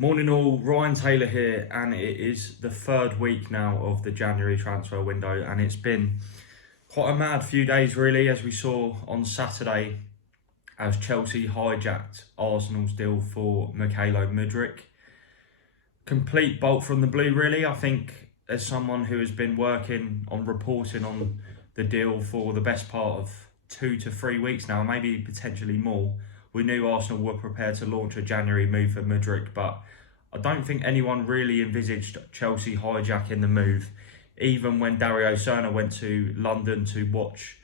Morning all, Ryan Taylor here, and it is the third week now of the January transfer window, and it's been quite a mad few days really, as we saw on Saturday as Chelsea hijacked Arsenal's deal for Mykhaylo Mudryk. Complete bolt from the blue really. I think as someone who has been working on reporting on the deal for the best part of 2 to 3 weeks now, maybe potentially more, we knew Arsenal were prepared to launch a January move for Mudryk, but I don't think anyone really envisaged Chelsea hijacking the move. Even when Dario Serna went to London to watch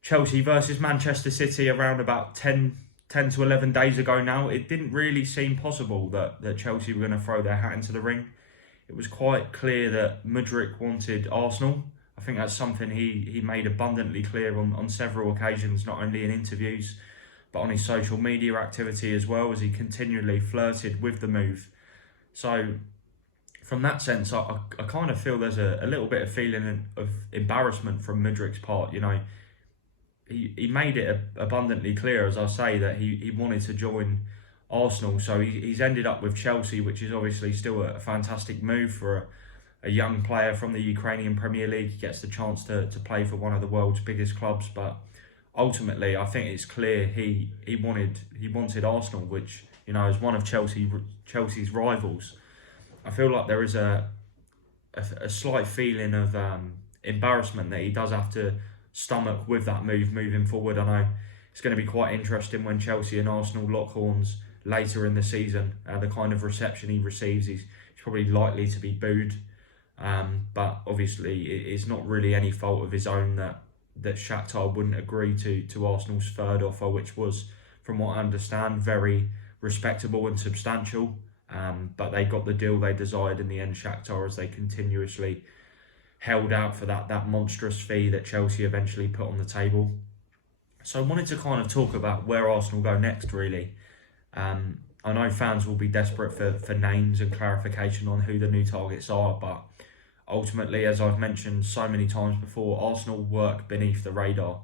Chelsea versus Manchester City around about 10 to 11 days ago now, it didn't really seem possible that Chelsea were going to throw their hat into the ring. It was quite clear that Mudryk wanted Arsenal. I think that's something he made abundantly clear on several occasions, not only in interviews, but on his social media activity as well, as he continually flirted with the move. So from that sense, I kind of feel there's a little bit of feeling of embarrassment from Mudryk's part. You know, he made it abundantly clear, as I say, that he wanted to join Arsenal. So he's ended up with Chelsea, which is obviously still a fantastic move for a young player from the Ukrainian Premier League. He gets the chance to play for one of the world's biggest clubs, but ultimately, I think it's clear he wanted Arsenal, which, you know, as one of Chelsea's rivals. I feel like there is a slight feeling of embarrassment that he does have to stomach with that move moving forward. I know it's going to be quite interesting when Chelsea and Arsenal lock horns later in the season. The kind of reception he receives, he's probably likely to be booed, but obviously it's not really any fault of his own that Shakhtar wouldn't agree to Arsenal's third offer, which was, from what I understand, very respectable and substantial. But they got the deal they desired in the end, Shakhtar, as they continuously held out for that monstrous fee that Chelsea eventually put on the table. So I wanted to kind of talk about where Arsenal go next, really. I know fans will be desperate for names and clarification on who the new targets are, but ultimately, as I've mentioned so many times before, Arsenal work beneath the radar.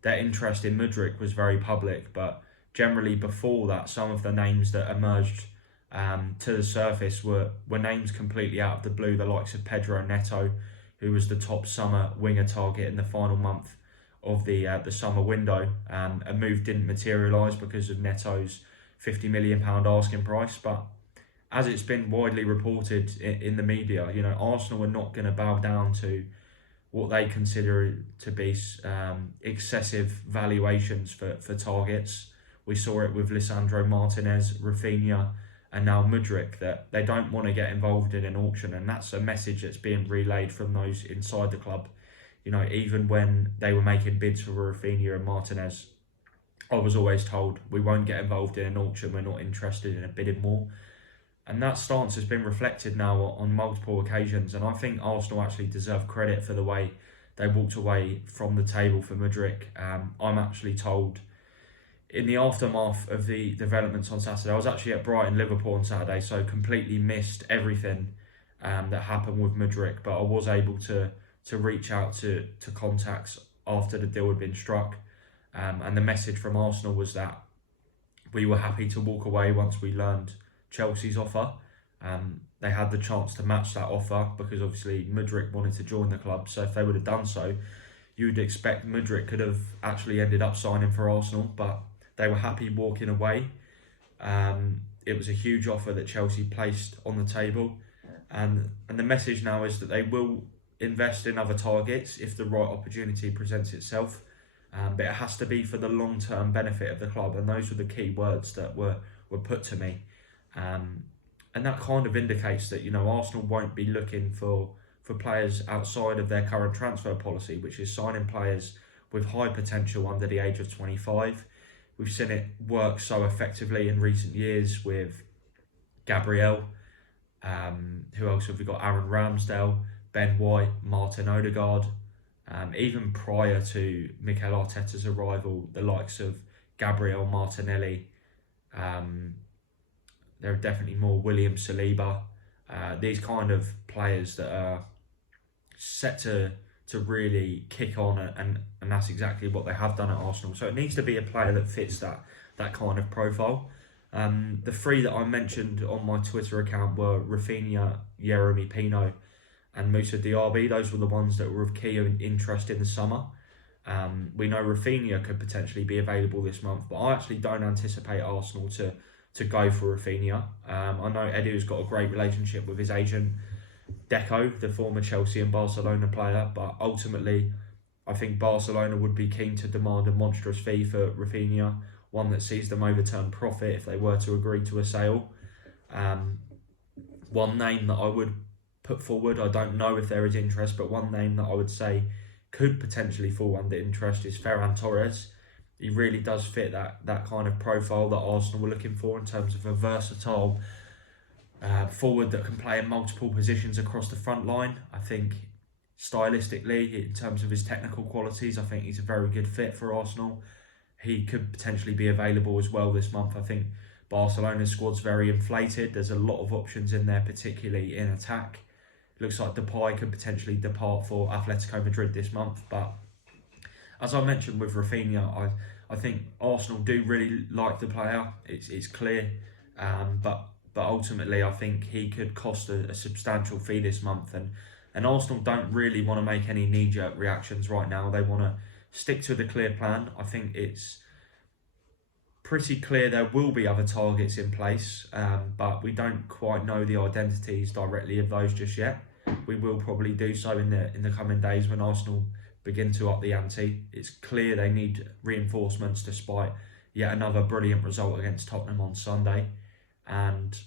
Their interest in Mudryk was very public, but generally before that, some of the names that emerged to the surface were names completely out of the blue, the likes of Pedro Neto, who was the top summer winger target in the final month of the summer window. A move didn't materialise because of Neto's £50 million asking price, but as it's been widely reported in the media, you know, Arsenal are not going to bow down to what they consider to be excessive valuations for targets. We saw it with Lisandro Martinez, Raphinha, and now Mudryk, that they don't want to get involved in an auction, and that's a message that's being relayed from those inside the club. You know, even when they were making bids for Raphinha and Martinez, I was always told, we won't get involved in an auction, we're not interested in a bidding war. And that stance has been reflected now on multiple occasions, and I think Arsenal actually deserve credit for the way they walked away from the table for Mudryk. I'm actually told, in the aftermath of the developments on Saturday, I was actually at Brighton Liverpool on Saturday, so completely missed everything that happened with Mudryk, but I was able to reach out to contacts after the deal had been struck, and the message from Arsenal was that we were happy to walk away once we learned Chelsea's offer. They had the chance to match that offer because obviously Mudryk wanted to join the club, so if they would have done so, you would expect Mudryk could have actually ended up signing for Arsenal, but they were happy walking away. It was a huge offer that Chelsea placed on the table, and the message now is that they will invest in other targets if the right opportunity presents itself, but it has to be for the long-term benefit of the club, and those were the key words that were put to me. And that kind of indicates that, you know, Arsenal won't be looking for players outside of their current transfer policy, which is signing players with high potential under the age of 25. We've seen it work so effectively in recent years with Gabriel. Who else have we got? Aaron Ramsdale, Ben White, Martin Odegaard. Even prior to Mikel Arteta's arrival, the likes of Gabriel Martinelli. There are definitely more, William Saliba. These kind of players that are set to really kick on, and that's exactly what they have done at Arsenal. So it needs to be a player that fits that kind of profile. The three that I mentioned on my Twitter account were Raphinha, Yeremy Pino and Moussa Diaby. Those were the ones that were of key interest in the summer. We know Raphinha could potentially be available this month, but I actually don't anticipate Arsenal to go for Raphinha. I know Eddie has got a great relationship with his agent, Deco, the former Chelsea and Barcelona player, but ultimately I think Barcelona would be keen to demand a monstrous fee for Raphinha, one that sees them overturn profit if they were to agree to a sale. One name that I would put forward, I don't know if there is interest, but one name that I would say could potentially fall under interest is Ferran Torres. He really does fit that kind of profile that Arsenal were looking for in terms of a versatile forward that can play in multiple positions across the front line. I think stylistically, in terms of his technical qualities, I think he's a very good fit for Arsenal. He could potentially be available as well this month. I think Barcelona's squad's very inflated. There's a lot of options in there, particularly in attack. Looks like Depay could potentially depart for Atletico Madrid this month. But as I mentioned with Raphinha, I think Arsenal do really like the player. It's clear. But ultimately, I think he could cost a substantial fee this month. And Arsenal don't really want to make any knee-jerk reactions right now. They want to stick to the clear plan. I think it's pretty clear there will be other targets in place, but we don't quite know the identities directly of those just yet. We will probably do so in the coming days when Arsenal begin to up the ante. It's clear they need reinforcements despite yet another brilliant result against Tottenham on Sunday. And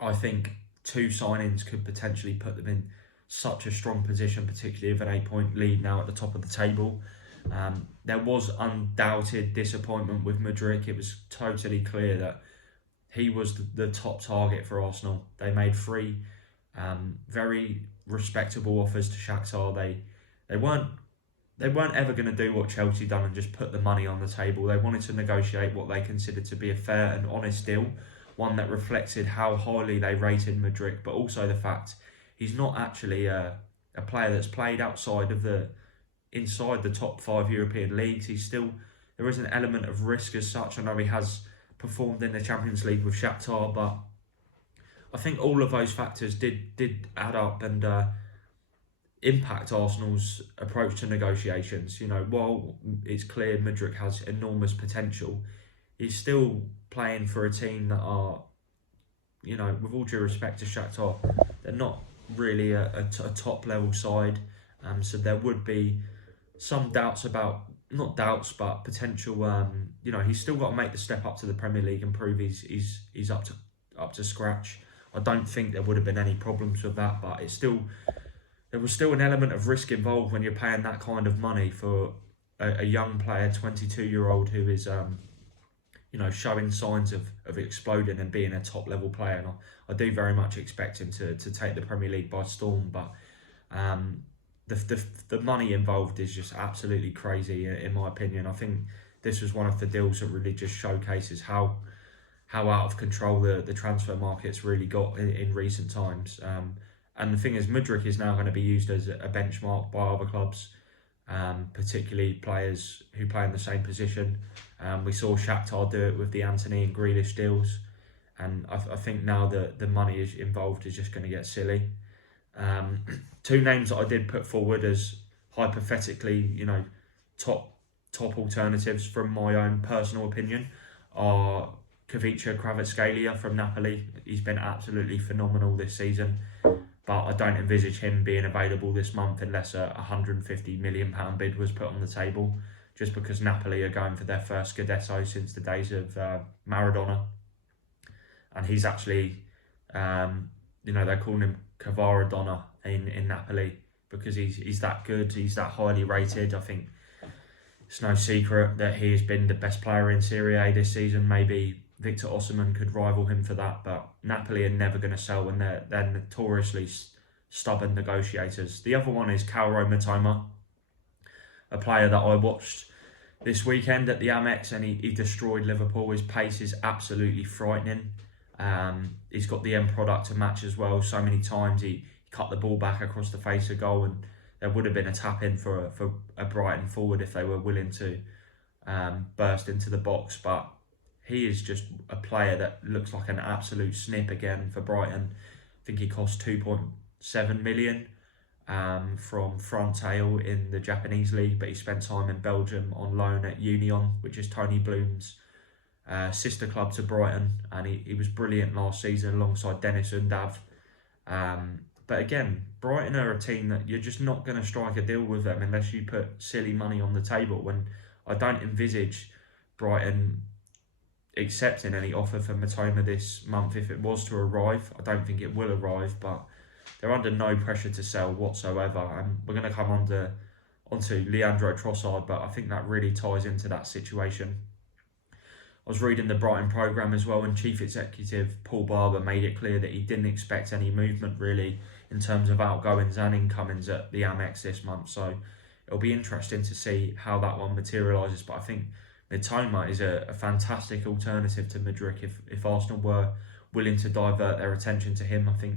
I think two signings could potentially put them in such a strong position, particularly with an 8-point lead now at the top of the table. There was undoubted disappointment with Mudryk. It was totally clear that he was the top target for Arsenal. They made three very respectable offers to Shakhtar. They weren't ever going to do what Chelsea done and just put the money on the table. They wanted to negotiate what they considered to be a fair and honest deal, one that reflected how highly they rated Mudryk, but also the fact he's not actually a player that's played inside the top 5 European leagues. There is an element of risk as such. I know he has performed in the Champions League with Shakhtar, but I think all of those factors did add up and impact Arsenal's approach to negotiations. While it's clear Mudryk has enormous potential, he's still playing for a team that are, with all due respect to Shakhtar, they're not really a top level side. So there would be some doubts about, not doubts, but potential. He's still got to make the step up to the Premier League and prove he's up to scratch. I don't think there would have been any problems with that, but there was still an element of risk involved when you're paying that kind of money for a young player, 22-year-old, who is showing signs of exploding and being a top level player. And I do very much expect him to take the Premier League by storm, but the money involved is just absolutely crazy in my opinion. I think this was one of the deals that really just showcases how out of control the transfer market's really got in recent times. And the thing is, Mudryk is now going to be used as a benchmark by other clubs, particularly players who play in the same position. We saw Shakhtar do it with the Antony and Grealish deals, and I think now the money involved is just going to get silly. Two names that I did put forward as hypothetically, top alternatives from my own personal opinion are Kvicha Kvaratskhelia from Napoli. He's been absolutely phenomenal this season, but I don't envisage him being available this month unless a £150 million bid was put on the table, just because Napoli are going for their first Scudetto since the days of Maradona. And he's actually, they're calling him Kvaradona in Napoli because he's that good, he's that highly rated. I think it's no secret that he has been the best player in Serie A this season. Maybe Victor Osimhen could rival him for that, but Napoli are never going to sell when they're notoriously stubborn negotiators. The other one is Kaoru Mitoma, a player that I watched this weekend at the Amex, and he destroyed Liverpool. His pace is absolutely frightening. He's got the end product to match as well. So many times he cut the ball back across the face of goal, and there would have been a tap in for a Brighton forward if they were willing to burst into the box, but he is just a player that looks like an absolute snip again for Brighton. I think he cost 2.7 million from Frontale in the Japanese league, but he spent time in Belgium on loan at Union, which is Tony Bloom's sister club to Brighton, and he was brilliant last season alongside Dennis Undav. But again, Brighton are a team that you're just not going to strike a deal with them unless you put silly money on the table. When I don't envisage Brighton accepting any offer for Mitoma this month if it was to arrive. I don't think it will arrive, but they're under no pressure to sell whatsoever. And we're going to come onto Leandro Trossard, but I think that really ties into that situation. I was reading the Brighton programme as well, and Chief Executive Paul Barber made it clear that he didn't expect any movement really in terms of outgoings and incomings at the Amex this month. So it'll be interesting to see how that one materialises. But I think Mitoma is a fantastic alternative to Mudryk if Arsenal were willing to divert their attention to him. I think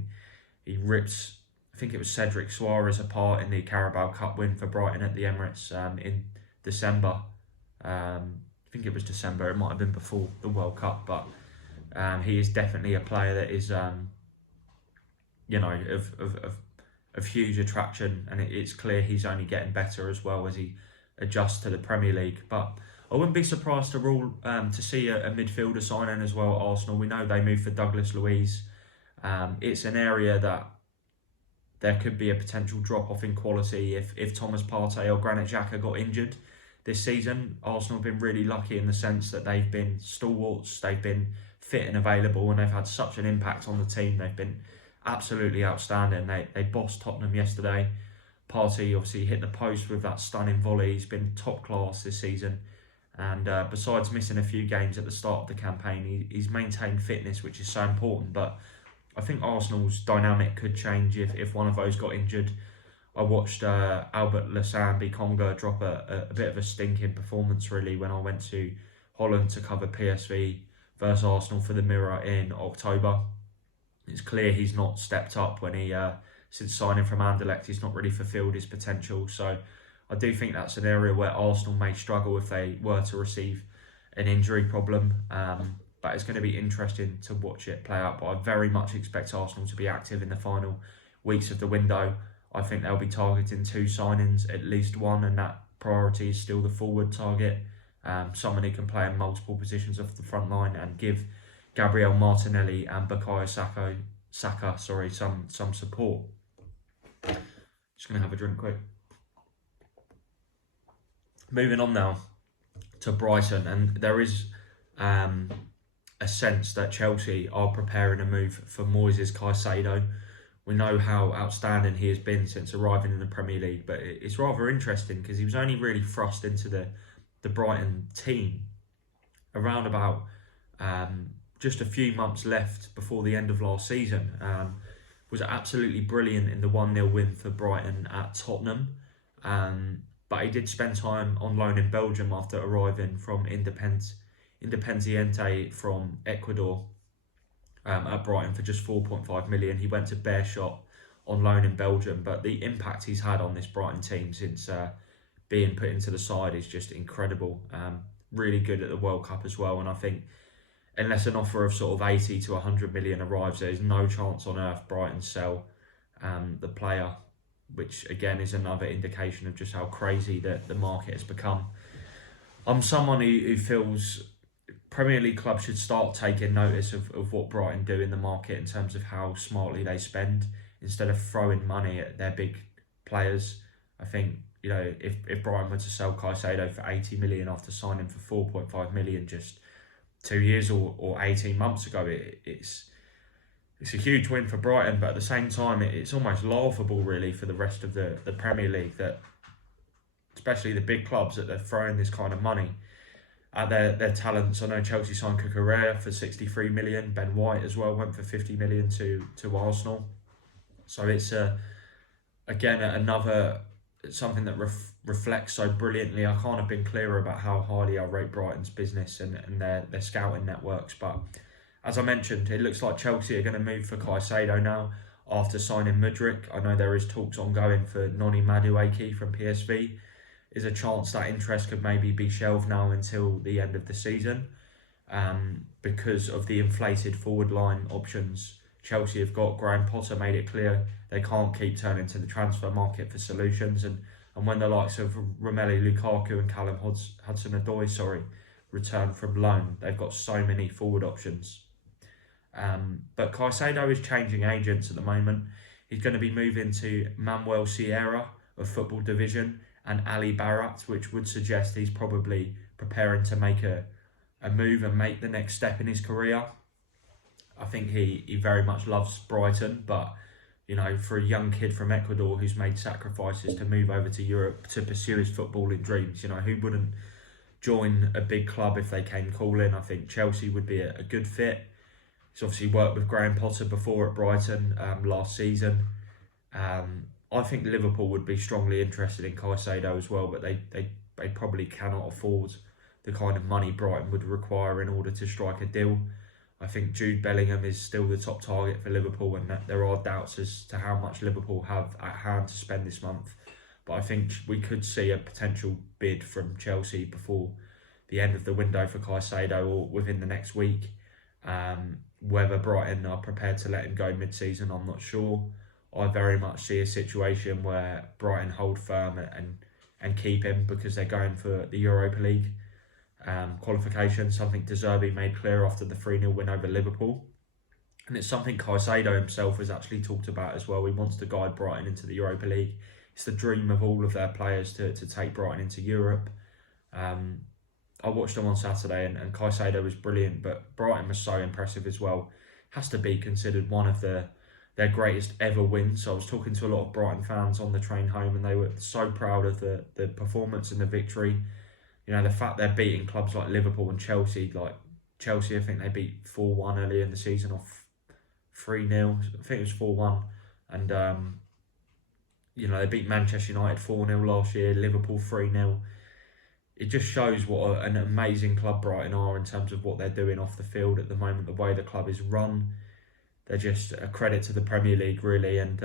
he rips, I think it was Cedric Suarez apart in the Carabao Cup win for Brighton at the Emirates in December. I think it was December, it might have been before the World Cup, but he is definitely a player that is, of huge attraction, and it's clear he's only getting better as well as he adjusts to the Premier League. But I wouldn't be surprised to see a midfielder signing as well at Arsenal. We know they moved for Douglas Luiz. It's an area that there could be a potential drop-off in quality if Thomas Partey or Granit Xhaka got injured this season. Arsenal have been really lucky in the sense that they've been stalwarts, they've been fit and available, and they've had such an impact on the team. They've been absolutely outstanding. They bossed Tottenham yesterday. Partey obviously hit the post with that stunning volley. He's been top class this season. And besides missing a few games at the start of the campaign, he's maintained fitness, which is so important. But I think Arsenal's dynamic could change if one of those got injured. I watched Albert Lasambi Conga drop a bit of a stinking performance really when I went to Holland to cover PSV versus Arsenal for the Mirror in October. It's clear he's not stepped up when since signing from Anderlecht, he's not really fulfilled his potential. So I do think that's an area where Arsenal may struggle if they were to receive an injury problem. But it's going to be interesting to watch it play out. But I very much expect Arsenal to be active in the final weeks of the window. I think they'll be targeting 2 signings, at least one, and that priority is still the forward target. Someone who can play in multiple positions of the front line and give Gabriel Martinelli and Bukayo Saka some support. Just going to have a drink quick. Moving on now to Brighton, and there is a sense that Chelsea are preparing a move for Moises Caicedo. We know how outstanding he has been since arriving in the Premier League, but it's rather interesting because he was only really thrust into the Brighton team around about just a few months left before the end of last season. Was absolutely brilliant in the 1-0 win for Brighton at Tottenham. But he did spend time on loan in Belgium after arriving from Independiente from Ecuador at Brighton for just 4.5 million. He went to Beerschot on loan in Belgium, but the impact he's had on this Brighton team since being put into the side is just incredible. Really good at the World Cup as well, and I think unless an offer of sort of 80 to 100 million arrives, there's no chance on earth Brighton sell the player, which again is another indication of just how crazy the market has become. I'm someone who feels Premier League clubs should start taking notice of what Brighton do in the market in terms of how smartly they spend instead of throwing money at their big players. I think, if Brighton were to sell Caicedo for 80 million after signing for 4.5 million just 2 years or 18 months ago, it's a huge win for Brighton, but at the same time it's almost laughable really for the rest of the Premier League, that especially the big clubs, that they're throwing this kind of money at their talents. I know Chelsea signed Cucurella for 63 million, Ben White as well went for 50 million to Arsenal. So it's again another something that reflects so brilliantly. I can't have been clearer about how highly I rate Brighton's business and their scouting networks. But as I mentioned, it looks like Chelsea are going to move for Caicedo now after signing Mudryk. I know there is talks ongoing for Noni Madueke from PSV. Is a chance that interest could maybe be shelved now until the end of the season. because of the inflated forward line options Chelsea have got. Graham Potter made it clear they can't keep turning to the transfer market for solutions, and when the likes of Romelu Lukaku and Callum Hudson-Odoi, return from loan, they've got so many forward options. But Caicedo is changing agents at the moment. He's going to be moving to Manuel Sierra of Football Division and Ali Barat, which would suggest he's probably preparing to make a move and make the next step in his career. I think he very much loves Brighton, but for a young kid from Ecuador who's made sacrifices to move over to Europe to pursue his footballing dreams, who wouldn't join a big club if they came calling? I think Chelsea would be a good fit. He's obviously worked with Graham Potter before at Brighton last season. I think Liverpool would be strongly interested in Caicedo as well, but they probably cannot afford the kind of money Brighton would require in order to strike a deal. I think Jude Bellingham is still the top target for Liverpool, and that there are doubts as to how much Liverpool have at hand to spend this month. But I think we could see a potential bid from Chelsea before the end of the window for Caicedo, or within the next week. Whether Brighton are prepared to let him go mid-season, I'm not sure. I very much see a situation where Brighton hold firm and keep him because they're going for the Europa League qualification, something De Zerbi made clear after the 3-0 win over Liverpool. And it's something Caicedo himself has actually talked about as well. He wants to guide Brighton into the Europa League. It's the dream of all of their players to take Brighton into Europe. I watched them on Saturday and Caicedo was brilliant, but Brighton was so impressive as well. Has to be considered one of their greatest ever wins. So I was talking to a lot of Brighton fans on the train home, and they were so proud of the performance and the victory. The fact they're beating clubs like Liverpool and Chelsea. Like Chelsea, I think they beat 4-1 earlier in the season, off 3-0. I think it was 4-1. And, they beat Manchester United 4-0 last year, Liverpool 3-0. It just shows what an amazing club Brighton are in terms of what they're doing off the field at the moment, the way the club is run. They're just a credit to the Premier League, really. And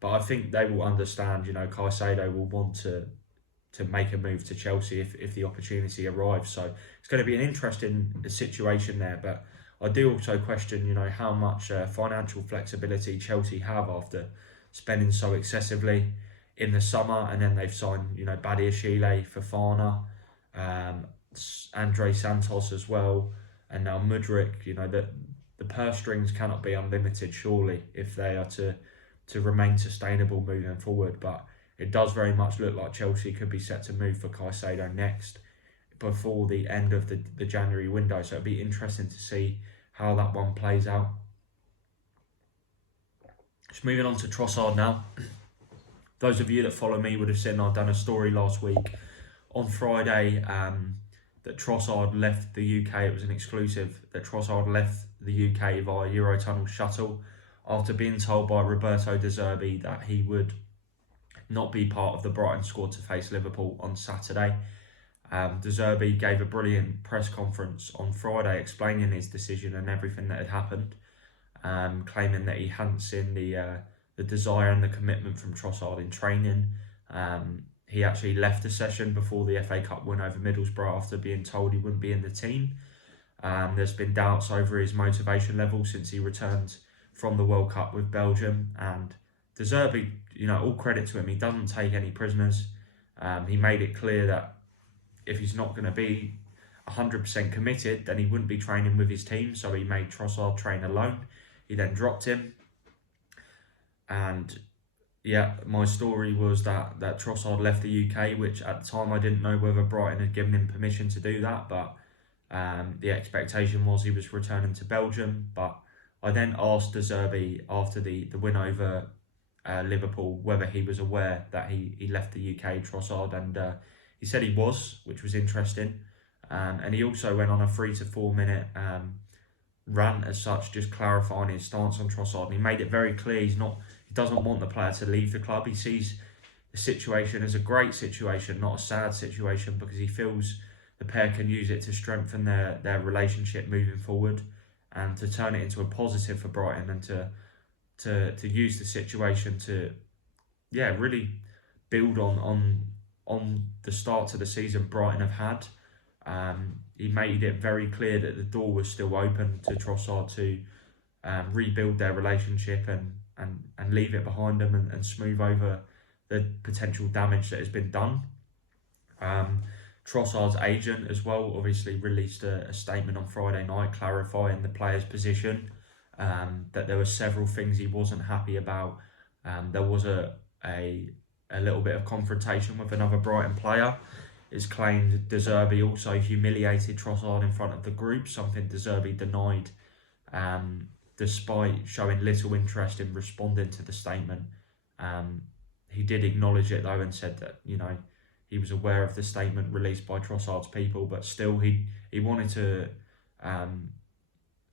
but I think they will understand, Caicedo will want to make a move to Chelsea if the opportunity arrives. So it's going to be an interesting situation there. But I do also question, how much financial flexibility Chelsea have after spending so excessively in the summer, and then they've signed, Badiashile, Fofana, Andre Santos as well, and now Mudryk. The purse strings cannot be unlimited, surely, if they are to remain sustainable moving forward. But it does very much look like Chelsea could be set to move for Caicedo next before the end of the January window. So it'd be interesting to see how that one plays out. Just moving on to Trossard now. Those of you that follow me would have seen I've done a story last week on Friday that Trossard left the UK. It was an exclusive that Trossard left the UK via Eurotunnel shuttle after being told by Roberto De Zerbi that he would not be part of the Brighton squad to face Liverpool on Saturday. De Zerbi gave a brilliant press conference on Friday explaining his decision and everything that had happened, claiming that he hadn't seen the desire and the commitment from Trossard in training. He actually left the session before the FA Cup win over Middlesbrough after being told he wouldn't be in the team. There's been doubts over his motivation level since he returned from the World Cup with Belgium, and De Zerbi, all credit to him, he doesn't take any prisoners. He made it clear that if he's not going to be 100% committed, then he wouldn't be training with his team, so he made Trossard train alone. He then dropped him. And yeah, my story was that Trossard left the UK, which at the time I didn't know whether Brighton had given him permission to do that, but the expectation was he was returning to Belgium. But I then asked De Zerbi after the win over Liverpool whether he was aware that he left the UK, Trossard, and he said he was, which was interesting. And he also went on a 3 to 4 minute rant as such, just clarifying his stance on Trossard. And he made it very clear he doesn't want the player to leave the club. He sees the situation as a great situation, not a sad situation, because he feels the pair can use it to strengthen their relationship moving forward and to turn it into a positive for Brighton, and to use the situation to really build on the start to the season Brighton have had. He made it very clear that the door was still open to Trossard to rebuild their relationship and leave it behind them and smooth over the potential damage that has been done. Trossard's agent as well obviously released a statement on Friday night clarifying the player's position, that there were several things he wasn't happy about. There was a little bit of confrontation with another Brighton player. It's claimed De Zerbi also humiliated Trossard in front of the group, something De Zerbi denied, despite showing little interest in responding to the statement. He did acknowledge it though and said that, he was aware of the statement released by Trossard's people, but still he wanted to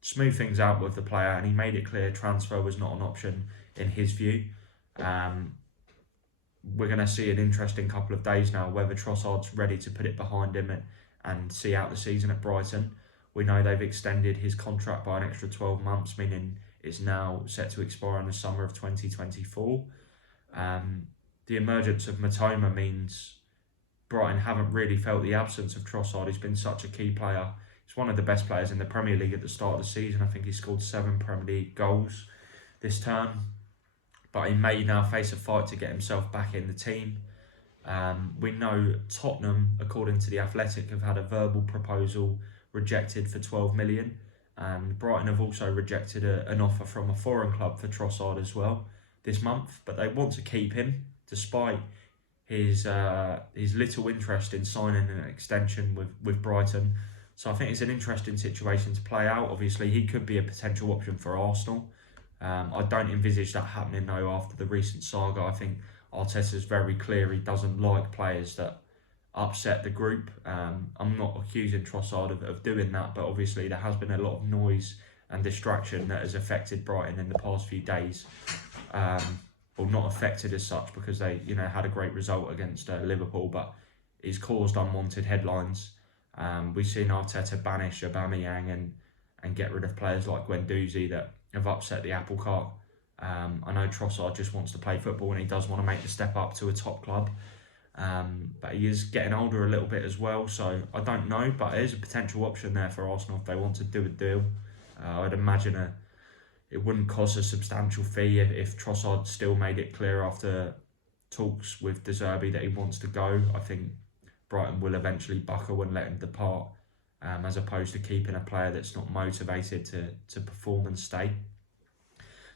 smooth things out with the player, and he made it clear transfer was not an option in his view. We're going to see an interesting couple of days now whether Trossard's ready to put it behind him and see out the season at Brighton. We know they've extended his contract by an extra 12 months, meaning it's now set to expire in the summer of 2024. The emergence of Mitoma means Brighton haven't really felt the absence of Trossard. He's been such a key player. He's one of the best players in the Premier League at the start of the season. I think he scored 7 Premier League goals this term. But he may now face a fight to get himself back in the team. We know Tottenham, according to The Athletic, have had a verbal proposal rejected for 12 million. Brighton have also rejected an offer from a foreign club for Trossard as well this month, but they want to keep him despite his little interest in signing an extension with Brighton. So I think it's an interesting situation to play out. Obviously, he could be a potential option for Arsenal. I don't envisage that happening though after the recent saga. I think Arteta's very clear he doesn't like players that upset the group. I'm not accusing Trossard of doing that, but obviously there has been a lot of noise and distraction that has affected Brighton in the past few days. Well, not affected as such because they had a great result against Liverpool, but it's caused unwanted headlines. We've seen Arteta banish Aubameyang and get rid of players like Guendouzi that have upset the apple cart. I know Trossard just wants to play football and he does want to make the step up to a top club. But he is getting older a little bit as well, so I don't know, but it is a potential option there for Arsenal if they want to do a deal. I'd imagine it wouldn't cost a substantial fee if Trossard still made it clear after talks with De Zerbi that he wants to go. I think Brighton will eventually buckle and let him depart, as opposed to keeping a player that's not motivated to perform and stay.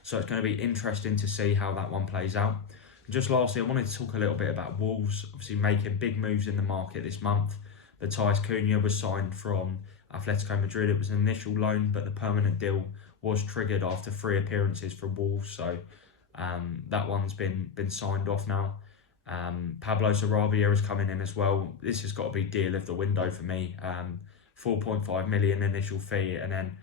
So it's going to be interesting to see how that one plays out. And just lastly, I wanted to talk a little bit about Wolves, obviously making big moves in the market this month. Matthijs Cunha was signed from Atletico Madrid. It was an initial loan, but the permanent deal was triggered after 3 appearances for Wolves, so that one's been signed off now. Pablo Sarabia is coming in as well. This has got to be deal of the window for me. 4.5 million initial fee and then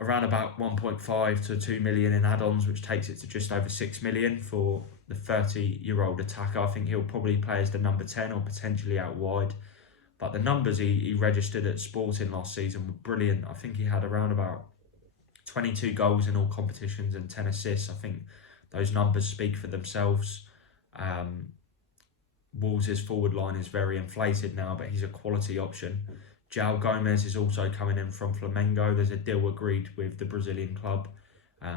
around about 1.5 to 2 million in add-ons, which takes it to just over 6 million for the 30-year-old attacker. I think he'll probably play as the number 10 or potentially out wide. But the numbers he registered at Sporting last season were brilliant. I think he had around about 22 goals in all competitions and 10 assists. I think those numbers speak for themselves. Wolves' forward line is very inflated now, but he's a quality option. João Gomez is also coming in from Flamengo. There's a deal agreed with the Brazilian club.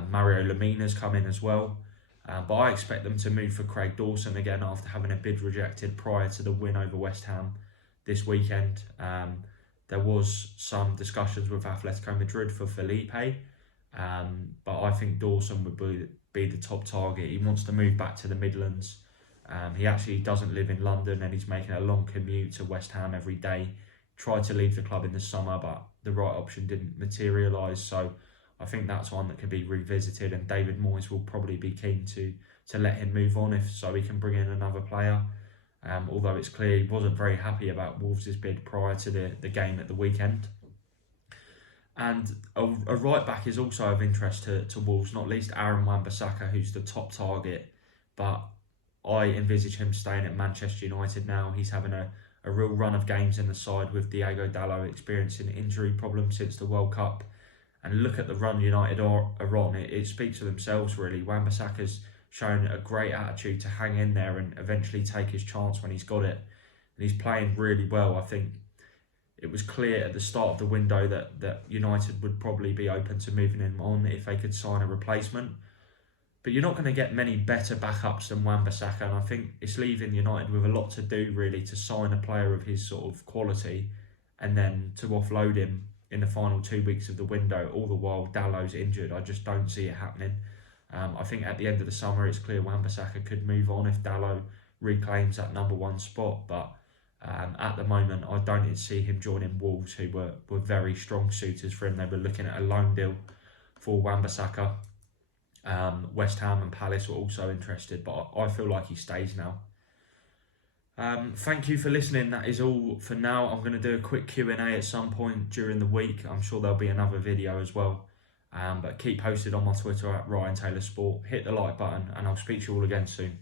Mario Lemina's come in as well. But I expect them to move for Craig Dawson again after having a bid rejected prior to the win over West Ham this weekend. There was some discussions with Atletico Madrid for Felipe, but I think Dawson would be the top target. He wants to move back to the Midlands. He actually doesn't live in London and he's making a long commute to West Ham every day. Tried to leave the club in the summer, but the right option didn't materialise. So I think that's one that could be revisited, and David Moyes will probably be keen to let him move on so he can bring in another player. Although it's clear he wasn't very happy about Wolves' bid prior to the game at the weekend. And a right back is also of interest to Wolves, not least Aaron Wan-Bissaka, who's the top target. But I envisage him staying at Manchester United now. He's having a real run of games in the side with Diogo Dalot experiencing injury problems since the World Cup. And look at the run United are on. It speaks for themselves, really. Wan-Bissaka's shown a great attitude to hang in there and eventually take his chance when he's got it. And he's playing really well. I think it was clear at the start of the window that United would probably be open to moving him on if they could sign a replacement. But you're not going to get many better backups than Wan-Bissaka, and I think it's leaving United with a lot to do really to sign a player of his sort of quality and then to offload him in the final 2 weeks of the window, all the while Dallow's injured. I just don't see it happening. I think at the end of the summer it's clear Wan-Bissaka could move on if Dallow reclaims that number one spot, but at the moment I don't see him joining Wolves, who were very strong suitors for him. They were looking at a loan deal for Wan-Bissaka. West Ham and Palace were also interested, but I feel like he stays now. Thank you for listening. That is all for now. I'm going to do a quick Q&A at some point during the week. I'm sure there'll be another video as well. But keep posted on my Twitter at Ryan Taylor Sport. Hit the like button and I'll speak to you all again soon.